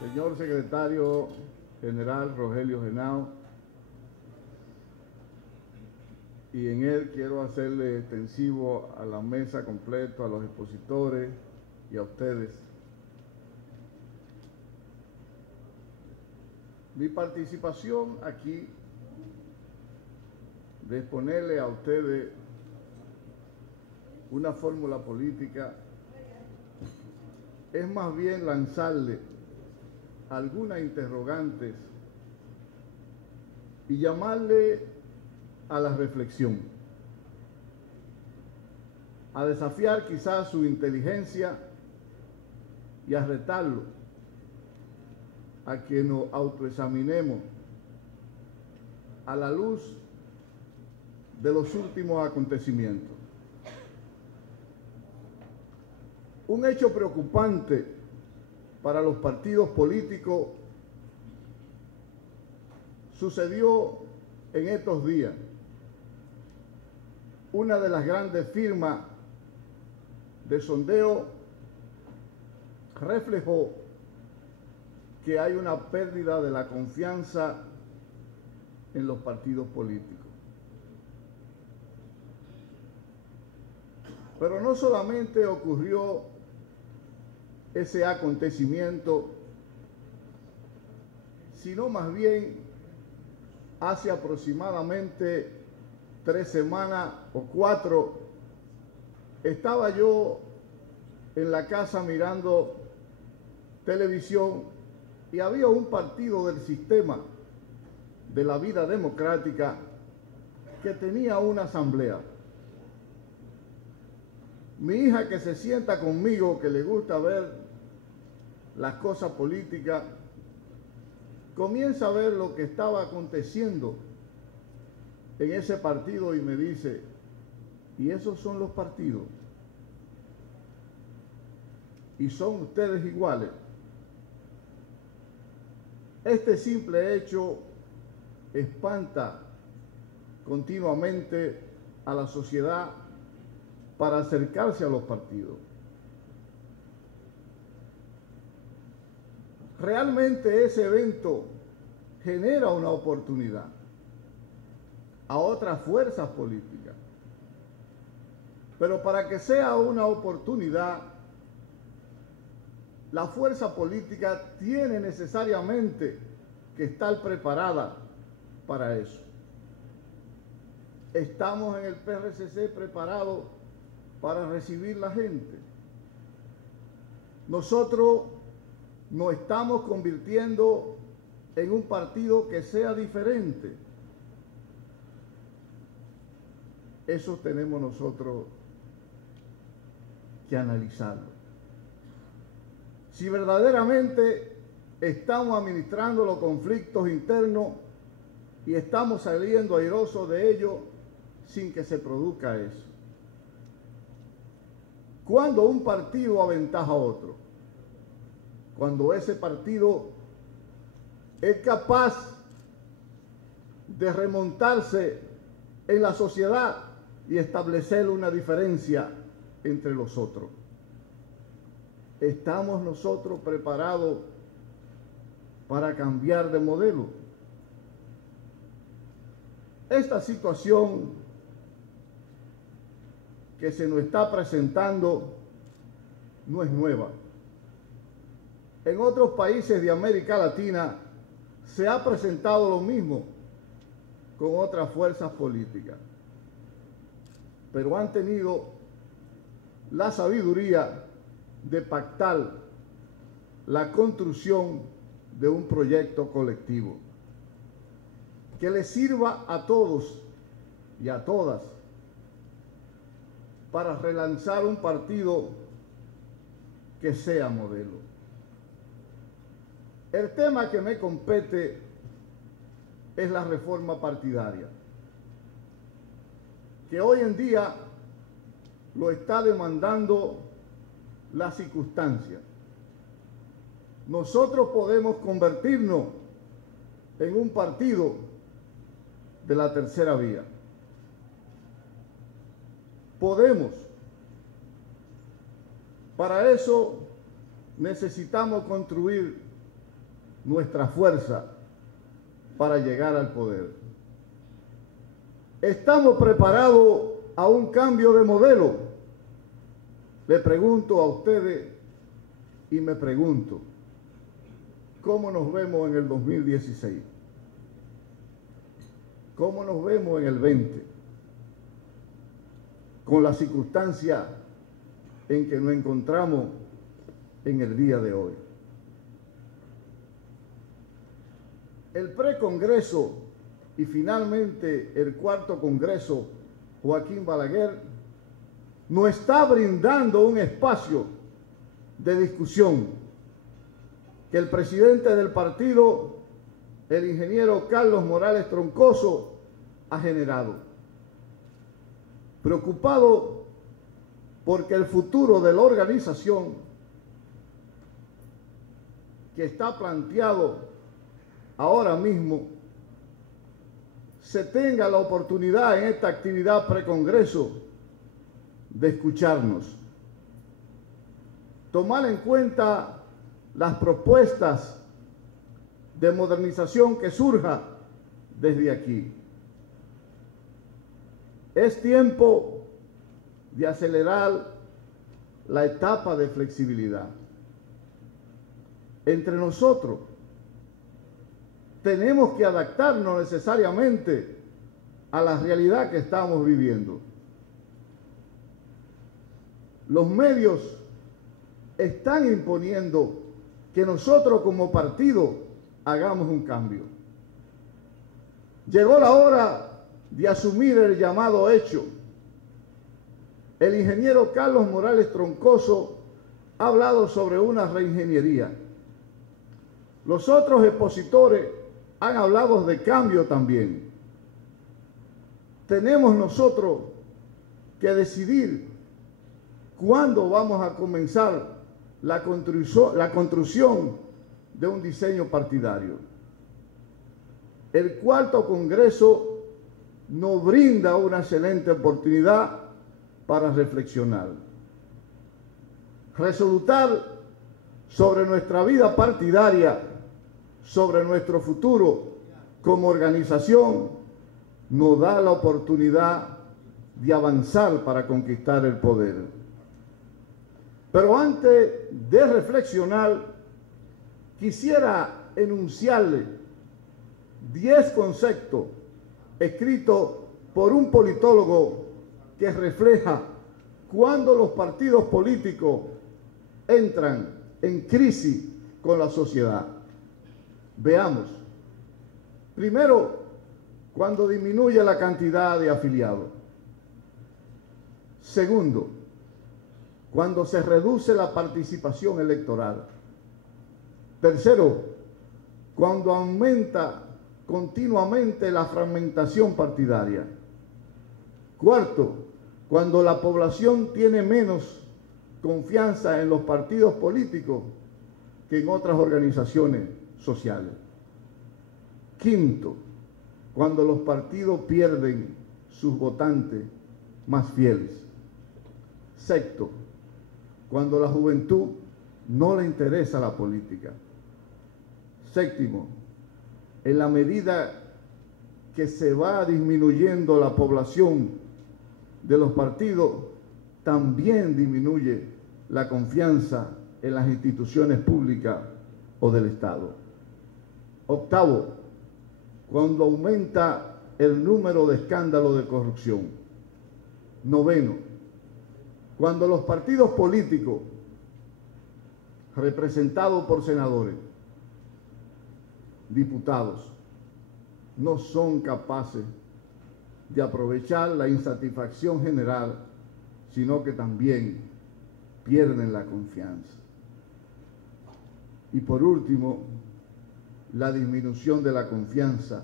Señor Secretario General Rogelio Henao, y en él quiero hacerle extensivo a la mesa completa, a los expositores y a ustedes. Mi participación aquí de exponerle a ustedes una fórmula política es más bien lanzarle algunas interrogantes y llamarle a la reflexión, a desafiar quizás su inteligencia y a retarlo a que nos autoexaminemos a la luz de los últimos acontecimientos. Un hecho preocupante para los partidos políticos sucedió en estos días. Una de las grandes firmas de sondeo reflejó que hay una pérdida de la confianza en los partidos políticos. Pero no solamente ocurrió ese acontecimiento, sino más bien hace aproximadamente 3 semanas o 4, estaba yo en la casa mirando televisión y había un partido del sistema de la vida democrática que tenía una asamblea. Mi hija, que se sienta conmigo, que le gusta ver las cosas políticas, comienza a ver lo que estaba aconteciendo en ese partido y me dice: ¿y esos son los partidos? ¿Y son ustedes iguales? Este simple hecho espanta continuamente a la sociedad para acercarse a los partidos. Realmente ese evento genera una oportunidad a otras fuerzas políticas. Pero para que sea una oportunidad, la fuerza política tiene necesariamente que estar preparada para eso. ¿Estamos en el PRCC preparados para recibir la gente? Nosotros nos estamos convirtiendo en un partido que sea diferente. Eso tenemos nosotros que analizarlo. Si verdaderamente estamos administrando los conflictos internos y estamos saliendo airosos de ellos sin que se produzca eso. Cuando un partido aventaja a otro, cuando ese partido es capaz de remontarse en la sociedad y establecer una diferencia entre los otros. ¿Estamos nosotros preparados para cambiar de modelo? Esta situación que se nos está presentando no es nueva. En otros países de América Latina se ha presentado lo mismo con otras fuerzas políticas, pero han tenido la sabiduría de pactar la construcción de un proyecto colectivo que les sirva a todos y a todas para relanzar un partido que sea modelo. El tema que me compete es la reforma partidaria, que hoy en día lo está demandando las circunstancias. Nosotros podemos convertirnos en un partido de la tercera vía. Podemos. Para eso necesitamos construir nuestra fuerza para llegar al poder. ¿Estamos preparados a un cambio de modelo? Le pregunto a ustedes y me pregunto, ¿cómo nos vemos en el 2016? ¿Cómo nos vemos en el 20? Con la circunstancia en que nos encontramos en el día de hoy. El precongreso y finalmente el cuarto congreso Joaquín Balaguer nos está brindando un espacio de discusión que el presidente del partido, el ingeniero Carlos Morales Troncoso, ha generado. Preocupado porque el futuro de la organización que está planteado ahora mismo se tenga la oportunidad en esta actividad precongreso de escucharnos, tomar en cuenta las propuestas de modernización que surja desde aquí. Es tiempo de acelerar la etapa de flexibilidad. Entre nosotros tenemos que adaptarnos necesariamente a la realidad que estamos viviendo. Los medios están imponiendo que nosotros como partido hagamos un cambio. Llegó la hora de asumir el llamado hecho. El ingeniero Carlos Morales Troncoso ha hablado sobre una reingeniería. Los otros expositores han hablado de cambio también. Tenemos nosotros que decidir cuándo vamos a comenzar la construcción de un diseño partidario. El cuarto congreso nos brinda una excelente oportunidad para reflexionar, resolutar sobre nuestra vida partidaria, sobre nuestro futuro como organización, nos da la oportunidad de avanzar para conquistar el poder. Pero antes de reflexionar, quisiera enunciarle 10 conceptos escritos por un politólogo que refleja cuando los partidos políticos entran en crisis con la sociedad. Veamos. Primero, cuando disminuye la cantidad de afiliados. Segundo, cuando se reduce la participación electoral. Tercero, cuando aumenta continuamente la fragmentación partidaria. Cuarto, cuando la población tiene menos confianza en los partidos políticos que en otras organizaciones sociales. Quinto, cuando los partidos pierden sus votantes más fieles. Sexto, cuando la juventud no le interesa la política. Séptimo, en la medida que se va disminuyendo la población de los partidos, también disminuye la confianza en las instituciones públicas o del Estado. Octavo, cuando aumenta el número de escándalos de corrupción. Noveno, cuando los partidos políticos representados por senadores, diputados, no son capaces de aprovechar la insatisfacción general, sino que también pierden la confianza. Y por último, la disminución de la confianza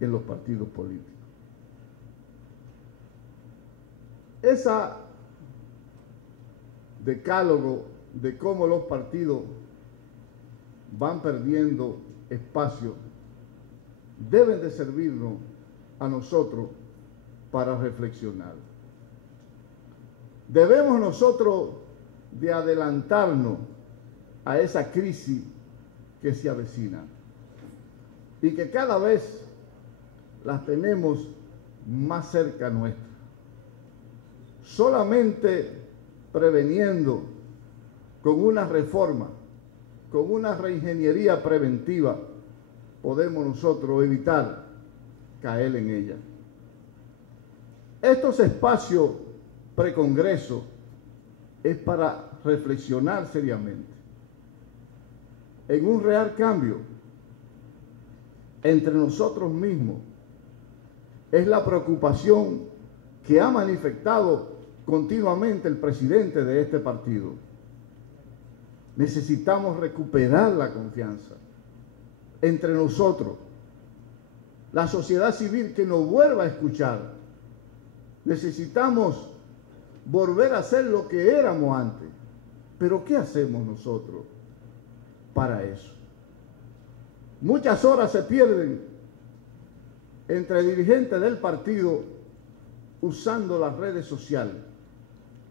en los partidos políticos. Esa decálogo de cómo los partidos van perdiendo espacio deben de servirnos a nosotros para reflexionar. Debemos nosotros de adelantarnos a esa crisis que se avecinan y que cada vez las tenemos más cerca nuestra. Solamente preveniendo con una reforma, con una reingeniería preventiva, podemos nosotros evitar caer en ella. Estos espacios precongreso es para reflexionar seriamente en un real cambio entre nosotros mismos. Es la preocupación que ha manifestado continuamente el presidente de este partido. Necesitamos recuperar la confianza entre nosotros, la sociedad civil que nos vuelva a escuchar. Necesitamos volver a ser lo que éramos antes. Pero ¿qué hacemos nosotros para eso? Muchas horas se pierden entre dirigentes del partido usando las redes sociales,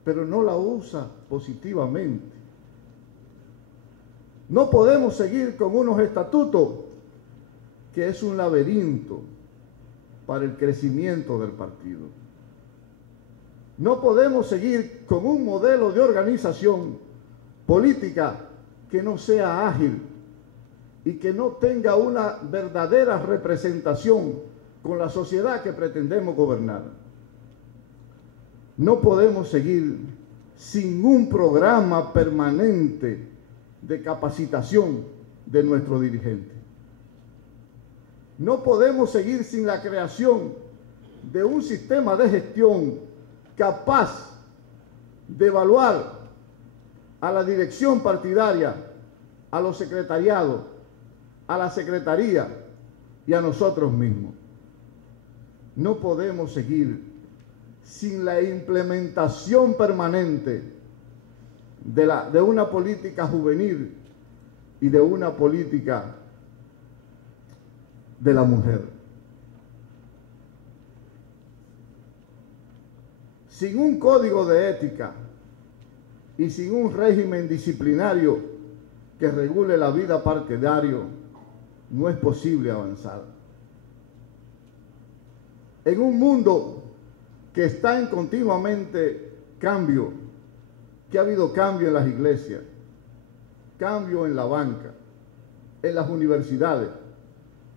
pero no la usa positivamente. No podemos seguir con unos estatutos que es un laberinto para el crecimiento del partido. No podemos seguir con un modelo de organización política que no sea ágil y que no tenga una verdadera representación con la sociedad que pretendemos gobernar. No podemos seguir sin un programa permanente de capacitación de nuestros dirigentes. No podemos seguir sin la creación de un sistema de gestión capaz de evaluar a la dirección partidaria, a los secretariados, a la secretaría y a nosotros mismos. No podemos seguir sin la implementación permanente de una política juvenil y de una política de la mujer. Sin un código de ética y sin un régimen disciplinario que regule la vida partidaria, no es posible avanzar. En un mundo que está en continuamente cambio, que ha habido cambio en las iglesias, cambio en la banca, en las universidades,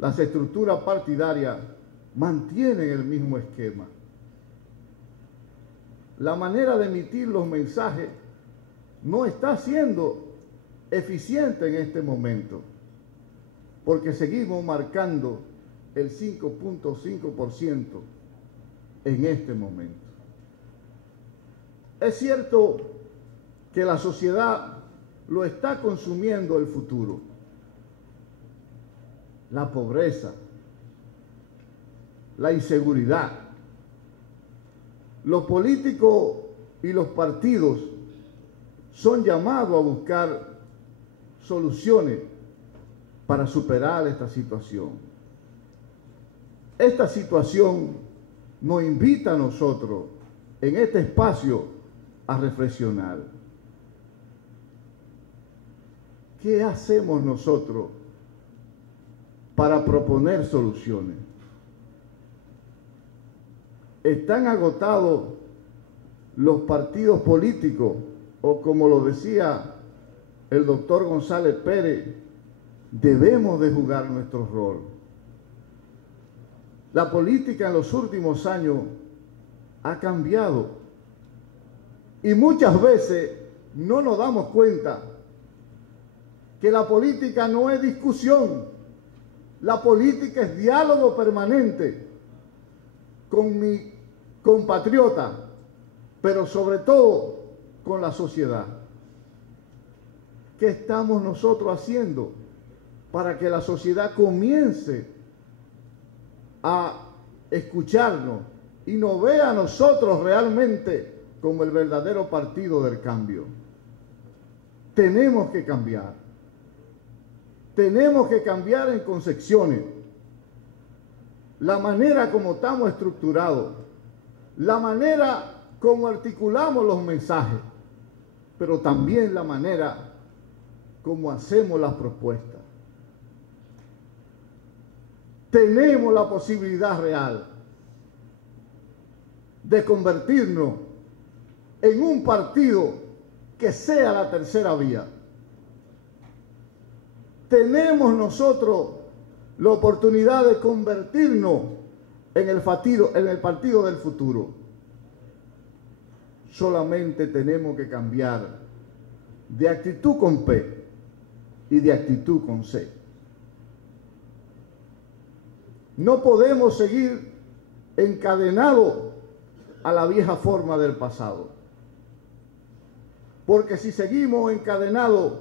las estructuras partidarias mantienen el mismo esquema. La manera de emitir los mensajes no está siendo eficiente en este momento, porque seguimos marcando el 5.5% en este momento. Es cierto que la sociedad lo está consumiendo el futuro, la pobreza, la inseguridad. Los políticos y los partidos son llamados a buscar soluciones para superar esta situación. Esta situación nos invita a nosotros en este espacio a reflexionar. ¿Qué hacemos nosotros para proponer soluciones? Están agotados los partidos políticos, o como lo decía el doctor González Pérez, debemos de jugar nuestro rol. La política en los últimos años ha cambiado y muchas veces no nos damos cuenta que la política no es discusión, la política es diálogo permanente con mi compatriota, pero sobre todo con la sociedad. ¿Qué estamos nosotros haciendo para que la sociedad comience a escucharnos y nos vea a nosotros realmente como el verdadero partido del cambio? Tenemos que cambiar. Tenemos que cambiar en concepciones. La manera como estamos estructurados, la manera como articulamos los mensajes, pero también la manera como hacemos las propuestas. tenemos la posibilidad real de convertirnos en un partido que sea la tercera vía. Tenemos nosotros la oportunidad de convertirnos en el partido del futuro. Solamente tenemos que cambiar de actitud con P y de actitud con C. No podemos seguir encadenados a la vieja forma del pasado. Porque si seguimos encadenados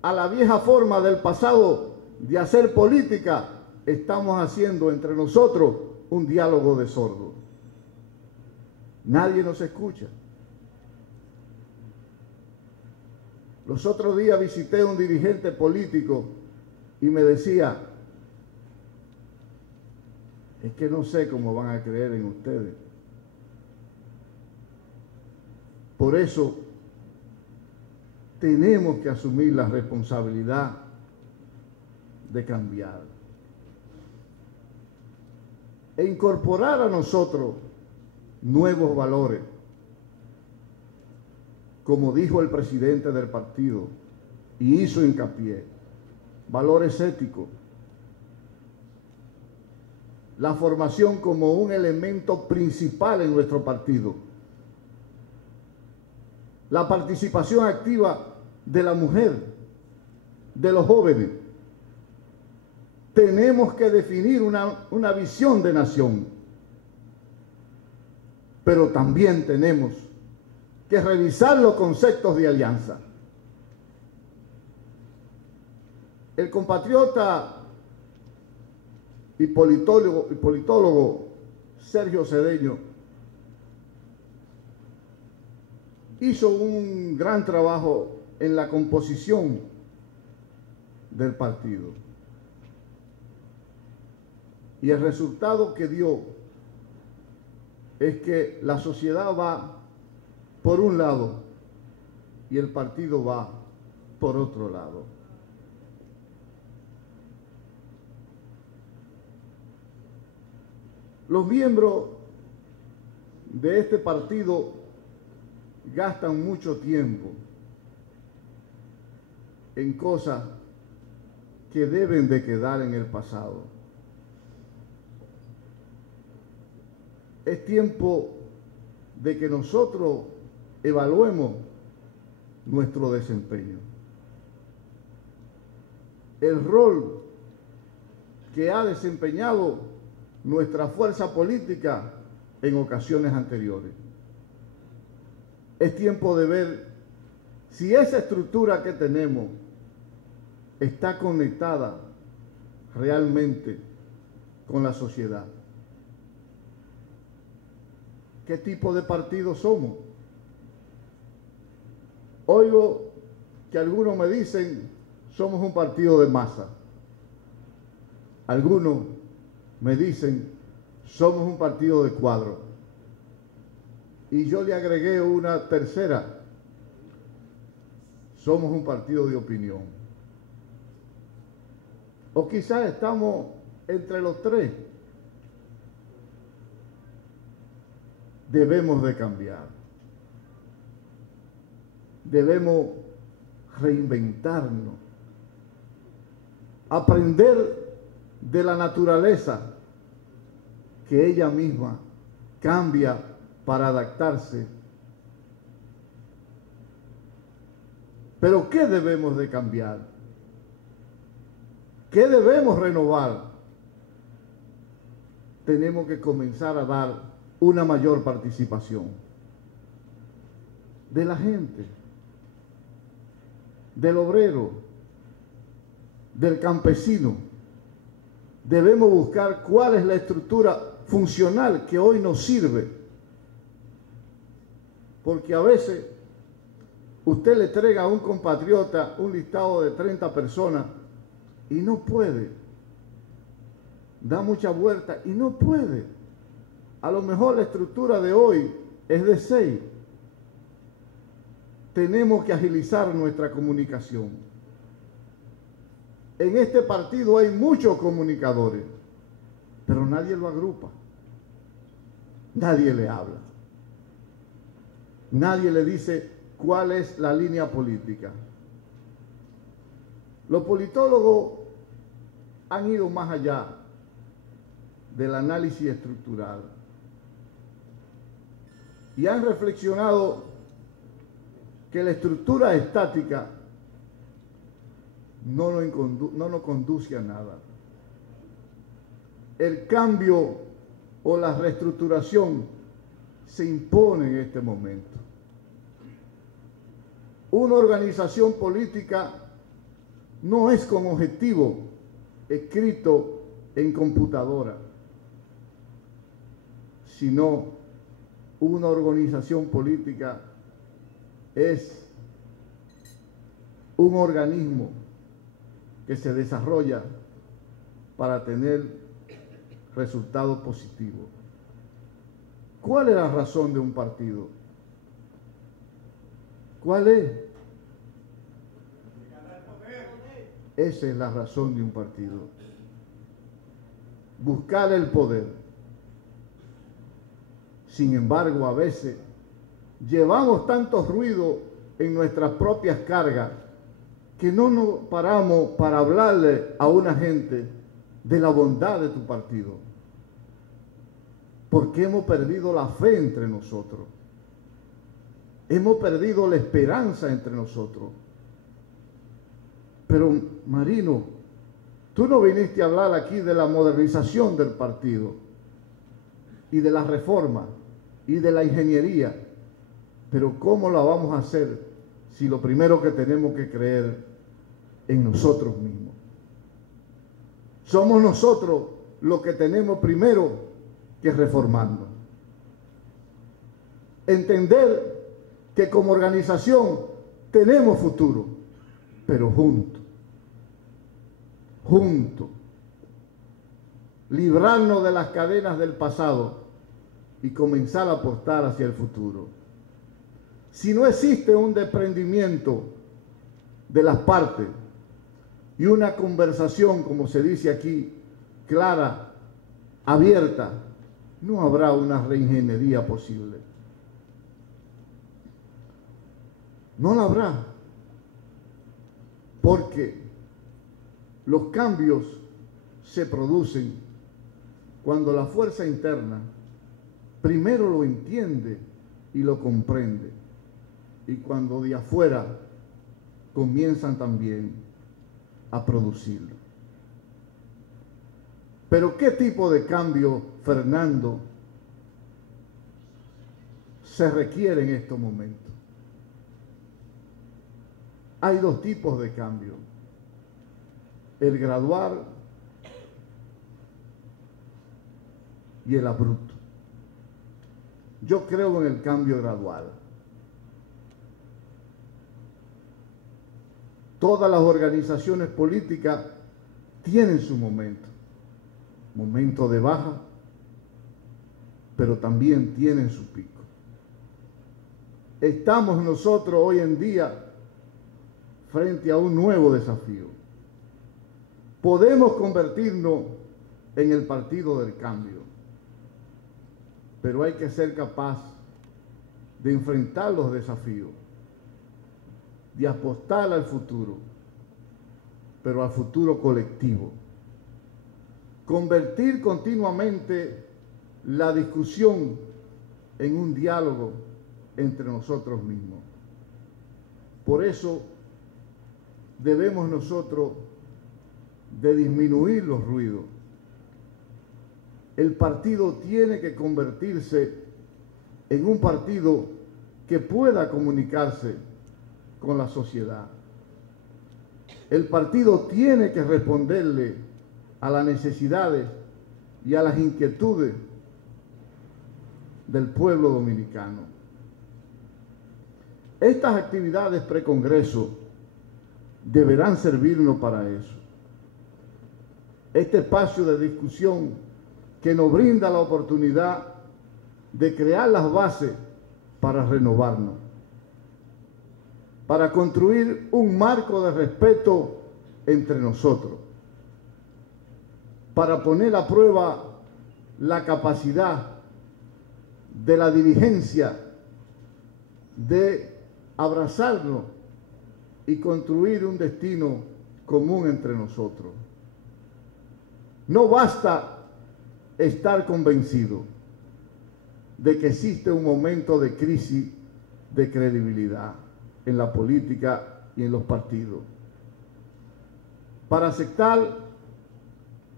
a la vieja forma del pasado de hacer política, estamos haciendo entre nosotros un diálogo de sordos. Nadie nos escucha. Los otros días visité a un dirigente político y me decía, es que no sé cómo van a creer en ustedes. Por eso tenemos que asumir la responsabilidad de cambiar e incorporar a nosotros nuevos valores. Como dijo el presidente del partido y hizo hincapié, valores éticos, la formación como un elemento principal en nuestro partido, la participación activa de la mujer, de los jóvenes. Tenemos que definir una visión de nación, pero también tenemos que revisar los conceptos de alianza. El compatriota y politólogo Sergio Cedeño hizo un gran trabajo en la composición del partido. Y el resultado que dio es que la sociedad va por un lado y el partido va por otro lado. Los miembros de este partido gastan mucho tiempo en cosas que deben de quedar en el pasado. Es tiempo de que nosotros evaluemos nuestro desempeño. El rol que ha desempeñado nuestra fuerza política en ocasiones anteriores. Es tiempo de ver si esa estructura que tenemos está conectada realmente con la sociedad. ¿Qué tipo de partido somos? Oigo que algunos me dicen, somos un partido de masa. Algunos me dicen, somos un partido de cuadro. Y yo le agregué una tercera, somos un partido de opinión. O quizás estamos entre los tres. Debemos de cambiar. Debemos reinventarnos. Aprender de la naturaleza que ella misma cambia para adaptarse. Pero ¿qué debemos de cambiar? ¿Qué debemos renovar? Tenemos que comenzar a dar una mayor participación de la gente, del obrero, del campesino. Debemos buscar cuál es la estructura funcional que hoy nos sirve. Porque a veces usted le entrega a un compatriota un listado de 30 personas y no puede. Da mucha vuelta y no puede. A lo mejor la estructura de hoy es de 6. Tenemos que agilizar nuestra comunicación. En este partido hay muchos comunicadores. pero nadie lo agrupa, nadie le habla, nadie le dice cuál es la línea política. Los politólogos han ido más allá del análisis estructural y han reflexionado que la estructura estática no nos conduce a nada. El cambio o la reestructuración se impone en este momento. Una organización política no es con objetivo escrito en computadora, sino una organización política es un organismo que se desarrolla para tener resultados positivos. ¿Cuál es la razón de un partido? ¿Cuál es? Esa es la razón de un partido. Buscar el poder. Sin embargo, a veces llevamos tanto ruido en nuestras propias cargas que no nos paramos para hablarle a una gente de la bondad de tu partido. Porque hemos perdido la fe entre nosotros. Hemos perdido la esperanza entre nosotros. Pero, Marino, tú no viniste a hablar aquí de la modernización del partido y de la reforma y de la ingeniería. Pero ¿cómo la vamos a hacer si lo primero que tenemos que creer en nosotros mismos? Somos nosotros los que tenemos primero que reformarnos. Entender que como organización tenemos futuro, pero juntos. Librarnos de las cadenas del pasado y comenzar a apostar hacia el futuro. Si no existe un desprendimiento de las partes y una conversación, como se dice aquí, clara, abierta, no habrá una reingeniería posible. No la habrá. Porque los cambios se producen cuando la fuerza interna primero lo entiende y lo comprende, y cuando de afuera comienzan también a producirlo. Pero ¿qué tipo de cambio, Fernando, se requiere en estos momentos? Hay dos tipos de cambio: el gradual y el abrupto. Yo creo en el cambio gradual. Todas las organizaciones políticas tienen su momento de baja, pero también tienen su pico. Estamos nosotros hoy en día frente a un nuevo desafío. Podemos convertirnos en el partido del cambio, pero hay que ser capaz de enfrentar los desafíos, de apostar al futuro, pero al futuro colectivo. Convertir continuamente la discusión en un diálogo entre nosotros mismos. Por eso debemos nosotros de disminuir los ruidos. El partido tiene que convertirse en un partido que pueda comunicarse con la sociedad. El partido tiene que responderle a las necesidades y a las inquietudes del pueblo dominicano. Estas actividades precongreso deberán servirnos para eso. Este espacio de discusión que nos brinda la oportunidad de crear las bases para renovarnos, para construir un marco de respeto entre nosotros, para poner a prueba la capacidad de la dirigencia de abrazarnos y construir un destino común entre nosotros. No basta estar convencido de que existe un momento de crisis de credibilidad en la política y en los partidos. Para aceptar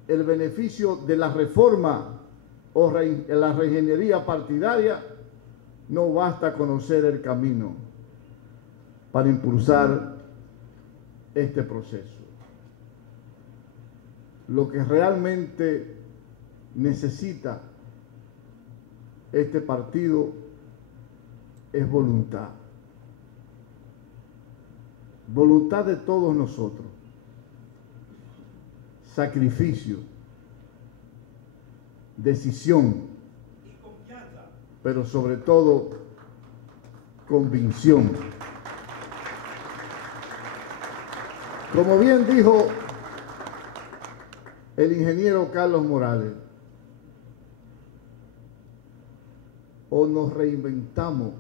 el beneficio de la reforma o la reingeniería partidaria, no basta conocer el camino para impulsar este proceso. Lo que realmente necesita este partido es voluntad. Voluntad de todos nosotros. Sacrificio. Decisión. Pero sobre todo, convicción. Como bien dijo el ingeniero Carlos Morales, o nos reinventamos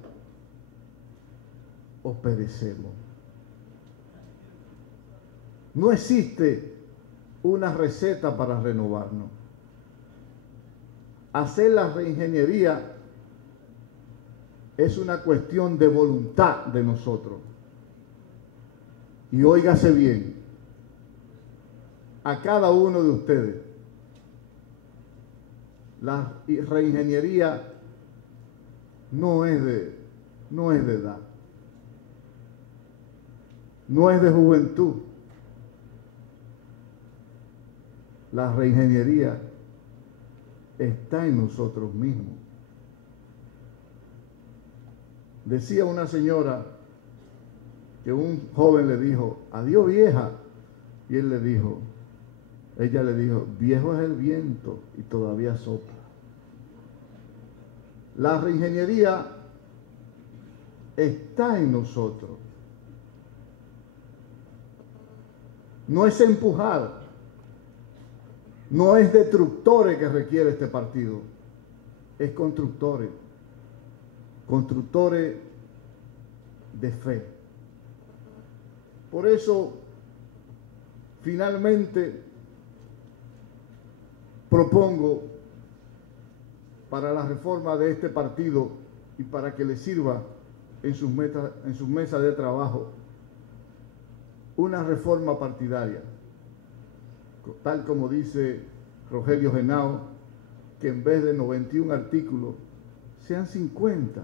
o perecemos. No existe una receta para renovarnos. Hacer la reingeniería es una cuestión de voluntad de nosotros. Y óigase bien, a cada uno de ustedes, la reingeniería no es de edad, no es de juventud. La reingeniería está en nosotros mismos. Decía una señora que un joven le dijo, adiós vieja, y ella le dijo, viejo es el viento y todavía sopla. La reingeniería está en nosotros. No es empujar, no es destructores que requiere este partido, es constructores de fe. Por eso, finalmente, propongo para la reforma de este partido y para que le sirva en sus mesas de trabajo, una reforma partidaria, tal como dice Rogelio Henao, que en vez de 91 artículos sean 50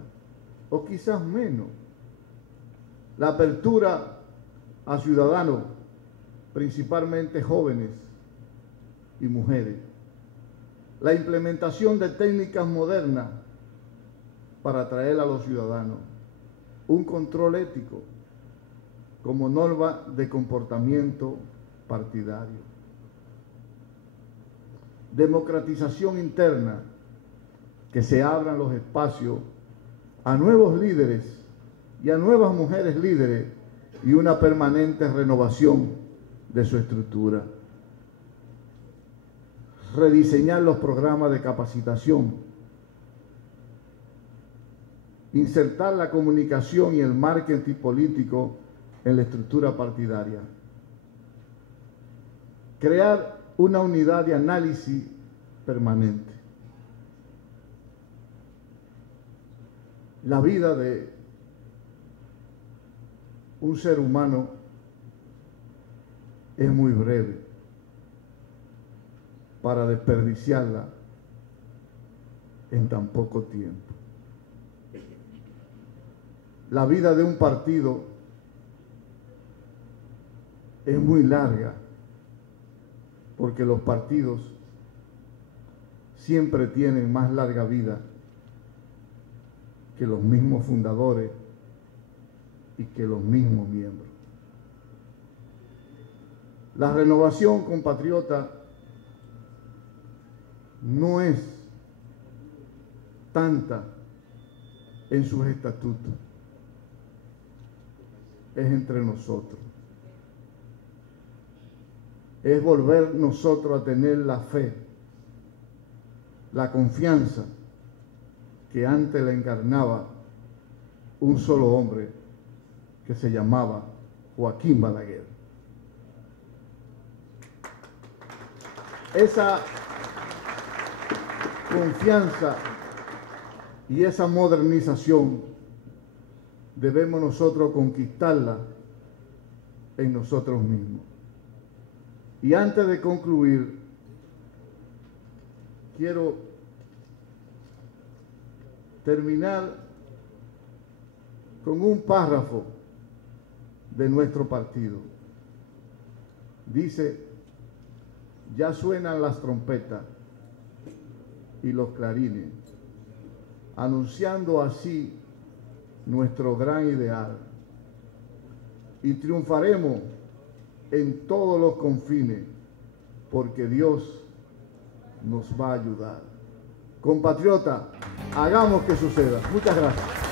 o quizás menos. La apertura a ciudadanos, principalmente jóvenes y mujeres. La implementación de técnicas modernas para atraer a los ciudadanos. Un control ético como norma de comportamiento partidario. Democratización interna, que se abran los espacios a nuevos líderes y a nuevas mujeres líderes y una permanente renovación de su estructura. Rediseñar los programas de capacitación. Insertar la comunicación y el marketing político en la estructura partidaria. Crear una unidad de análisis permanente. La vida de un ser humano es muy breve para desperdiciarla en tan poco tiempo. La vida de un partido es muy larga porque los partidos siempre tienen más larga vida que los mismos fundadores y que los mismos miembros. La renovación compatriota no es tanta en sus estatutos, es entre nosotros. Es volver nosotros a tener la fe la confianza que antes la encarnaba un solo hombre que se llamaba Joaquín Balaguer. Esa confianza y esa modernización debemos nosotros conquistarla en nosotros mismos. Y antes de concluir, quiero terminar con un párrafo de nuestro partido. Dice: ya suenan las trompetas y los clarines, anunciando así nuestro gran ideal, y triunfaremos en todos los confines, porque Dios nos va a ayudar. Compatriota, hagamos que suceda. Muchas gracias.